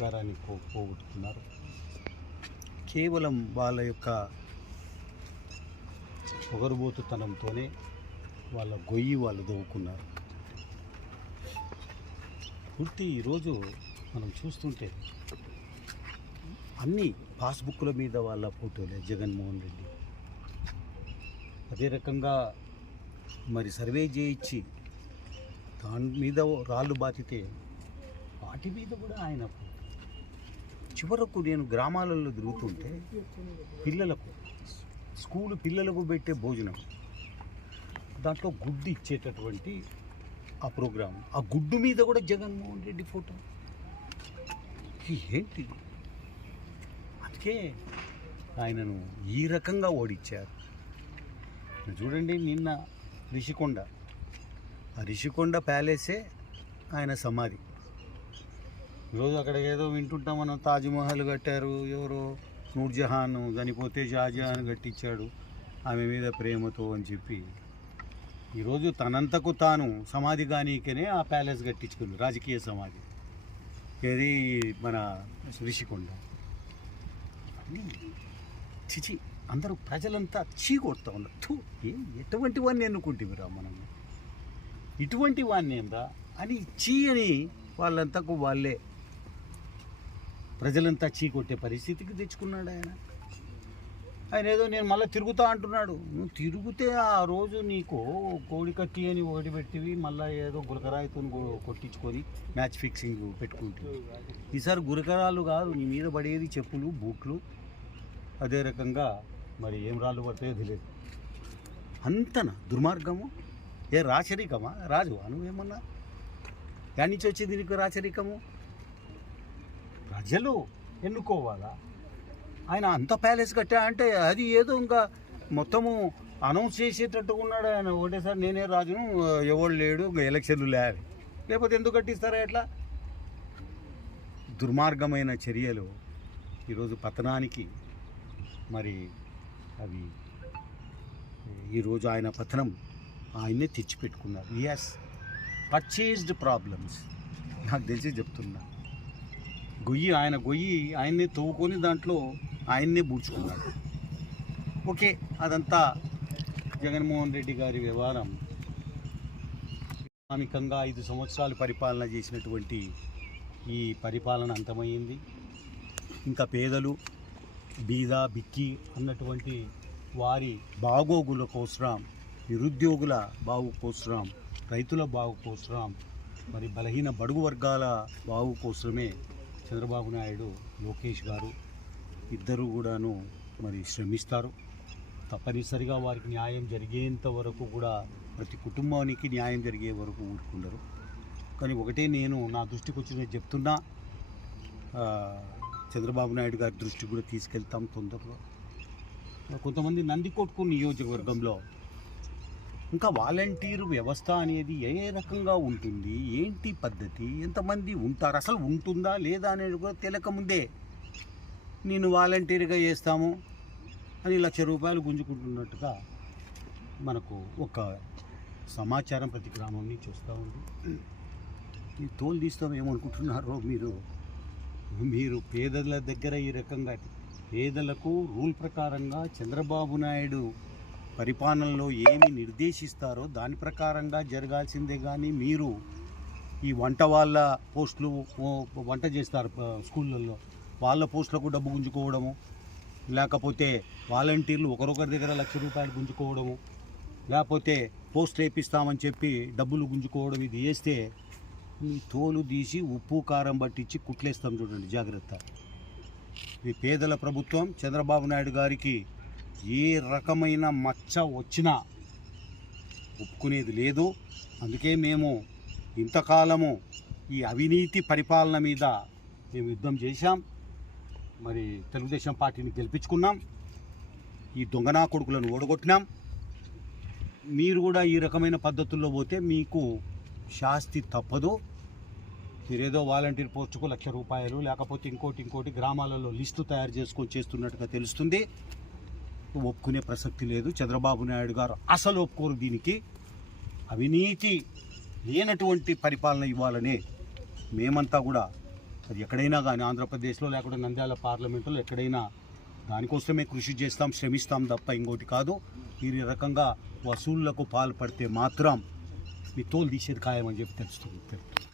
అధికారాన్ని పోగొట్టుకున్నారు. కేవలం వాళ్ళ యొక్క పొగరుబోతుతనంతోనే వాళ్ళ గొయ్యి వాళ్ళు దవ్వుకున్నారు. పూర్తి ఈరోజు మనం చూస్తుంటే అన్ని పాస్బుక్ల మీద వాళ్ళ ఫోటోలే జగన్మోహన్ రెడ్డి. అదే రకంగా మరి సర్వే చేయించి దాని మీద రాళ్ళు బాతితే వాటి మీద కూడా ఆయన చివరకు నేను గ్రామాలలో తిరుగుతుంటే పిల్లలకు స్కూలు పిల్లలకు పెట్టే భోజనం దాంట్లో గుడ్డు ఇచ్చేటటువంటి ఆ ప్రోగ్రాం, ఆ గుడ్డు మీద కూడా జగన్మోహన్ రెడ్డి ఫోటో. ఏంటి? అందుకే ఆయనను ఈ రకంగా ఓడించారు. చూడండి, నిన్న రిషికొండ, ఆ రిషికొండ ప్యాలెసే ఆయన సమాధి. ఈరోజు అక్కడ ఏదో వింటుంటాం మనం, తాజ్మహల్ కట్టారు, ఎవరో నూర్జహాన్ చనిపోతే షాజహాన్ కట్టించాడు ఆమె మీద ప్రేమతో అని చెప్పి. ఈరోజు తనంతకు తాను సమాధి కానీకనే ఆ ప్యాలెస్ కట్టించుకుంది, రాజకీయ సమాధి. ఏది మన రిషికొండ. అన్నీ చిచి, అందరూ ప్రజలంతా చీకొడతా ఉన్నారు. ఎటువంటి వాడిని ఎన్నుకుంటేమిరా మనం, ఇటువంటి వాడిని ఏందా అని చీ అని వాళ్ళంతకు వాళ్ళే ప్రజలంతా చీకొట్టే పరిస్థితికి తెచ్చుకున్నాడు ఆయన. ఆయన ఏదో నేను మళ్ళీ తిరుగుతా అంటున్నాడు. నువ్వు తిరిగితే ఆ రోజు నీకు కోడి కట్టి అని ఒకటి పెట్టివి, మళ్ళీ ఏదో గురకరాయితో కొట్టించుకొని మ్యాచ్ ఫిక్సింగ్ పెట్టుకుంటుంది. ఈసారి గురకరాలు కాదు నీ మీద పడేది, చెప్పులు, బూట్లు. అదే రకంగా మరి ఏం రాళ్ళు పడతాయో తెలియదు. అంతనా దుర్మార్గము? ఏ రాచరికమా? రాజు నువ్వేమన్నా దాని నుంచి వచ్చేది నీకు రాచరికము? ప్రజలు ఎన్నుకోవాలా? ఆయన అంత ప్యాలెస్ కట్టా అంటే అది ఏదో ఇంకా మొత్తము అనౌన్స్ చేసేటట్టుగా ఉన్నాడు ఆయన. ఒకటేసారి నేనే రాజును, ఎవడు లేడు, ఎలక్షన్లు లేకపోతే ఎందుకు కట్టిస్తారా? ఎట్లా దుర్మార్గమైన చర్యలు ఈరోజు పతనానికి మరి అవి. ఈరోజు ఆయన పతనం ఆయన్నే తెచ్చిపెట్టుకున్నారు. Yes, purchased problems. నాకు తెలిసి చెప్తున్నా, ఆయన గొయ్యి ఆయన్నే తవ్వుకొని దాంట్లో ఆయన్నే బూడ్చుకున్నాడు. ఓకే, అదంతా జగన్మోహన్ రెడ్డి గారి వ్యవహారం. ప్రాథమికంగా 5 సంవత్సరాలు పరిపాలన చేసినటువంటి ఈ పరిపాలన అంతమైంది. ఇంకా పేదలు, బీద, బిక్కి అన్నటువంటి వారి బాగోగుల కోసరం, నిరుద్యోగుల బాగు కోసరం, రైతుల బాగు కోసరం, మరి బలహీన బడుగు వర్గాల బాగు కోసమే చంద్రబాబు నాయుడు, లోకేష్ గారు ఇద్దరు కూడాను మరి శ్రమిస్తారు. తప్పనిసరిగా వారికి న్యాయం జరిగేంత వరకు కూడా, ప్రతి కుటుంబానికి న్యాయం జరిగే వరకు ఊరుకుండరు. కానీ ఒకటే నేను నా దృష్టికి వచ్చినది చెప్తున్నా, చంద్రబాబు నాయుడు గారి దృష్టికి కూడా తీసుకెళ్తాం తొందరలో. కొంతమంది నందికొట్కు నియోజకవర్గంలో ఇంకా వాలంటీర్ వ్యవస్థ అనేది ఏ రకంగా ఉంటుంది, ఏంటి పద్ధతి, ఎంతమంది ఉంటారు, అసలు ఉంటుందా లేదా అనేది కూడా తెలియకముందే నేను వాలంటీర్గా చేస్తాము అని ₹1,00,000 గుంజుకుంటున్నట్టుగా మనకు ఒక సమాచారం ప్రతి గ్రామం నుంచి వస్తూ ఉంది. ఈ తోలు తీస్తాం ఏమనుకుంటున్నారో మీరు పేదల దగ్గర ఈ రకంగా, పేదలకు రూల్ ప్రకారంగా చంద్రబాబు నాయుడు పరిపాలనలో ఏమి నిర్దేశిస్తారో దాని ప్రకారంగా జరగాల్సిందే. కానీ మీరు ఈ వంట వాళ్ళ పోస్టులు, వంట చేస్తారు స్కూళ్ళల్లో, వాళ్ళ పోస్టులకు డబ్బు గుంజుకోవడము, లేకపోతే వాలంటీర్లు ఒకరొకరి దగ్గర ₹1,00,000 గుంజుకోవడము, లేకపోతే పోస్టులు వేపిస్తామని చెప్పి డబ్బులు గుంజుకోవడం, ఇది చేస్తే ఈ తోలు తీసి ఉప్పు కారం పట్టించి కుట్లేస్తాం. చూడండి, జాగ్రత్త. ఈ పేదల ప్రభుత్వం చంద్రబాబు నాయుడు గారికి ఏ రకమైన మచ్చ వచ్చినా ఒప్పుకునేది లేదు. అందుకే మేము ఇంతకాలము ఈ అవినీతి పరిపాలన మీద మేము యుద్ధం చేశాం. మరి తెలుగుదేశం పార్టీని గెలిపించుకున్నాం, ఈ దొంగనా కొడుకులను ఓడగొట్టినాం. మీరు కూడా ఈ రకమైన పద్ధతుల్లో పోతే మీకు శాస్తి తప్పదు. మీరేదో వాలంటీర్ పోస్టుకు ₹1,00,000 లేకపోతే ఇంకోటి గ్రామాలలో లిస్టు తయారు చేసుకొని చేస్తున్నట్టుగా తెలుస్తుంది. ఒప్పుకునే ప్రసక్తి లేదు. చంద్రబాబు నాయుడు గారు అసలు ఒప్పుకోరు దీనికి. అవినీతి లేనటువంటి పరిపాలన ఇవ్వాలని మేమంతా కూడా అది ఎక్కడైనా కానీ ఆంధ్రప్రదేశ్లో లేకపోతే నంద్యాల పార్లమెంటులో ఎక్కడైనా దానికోసమే కృషి చేస్తాం, శ్రమిస్తాం తప్ప ఇంకోటి కాదు. మీరు ఈ రకంగా వసూళ్లకు పాల్పడితే మాత్రం మీ తోలు తీసేది ఖాయమని చెప్పి తెలుస్తుంది.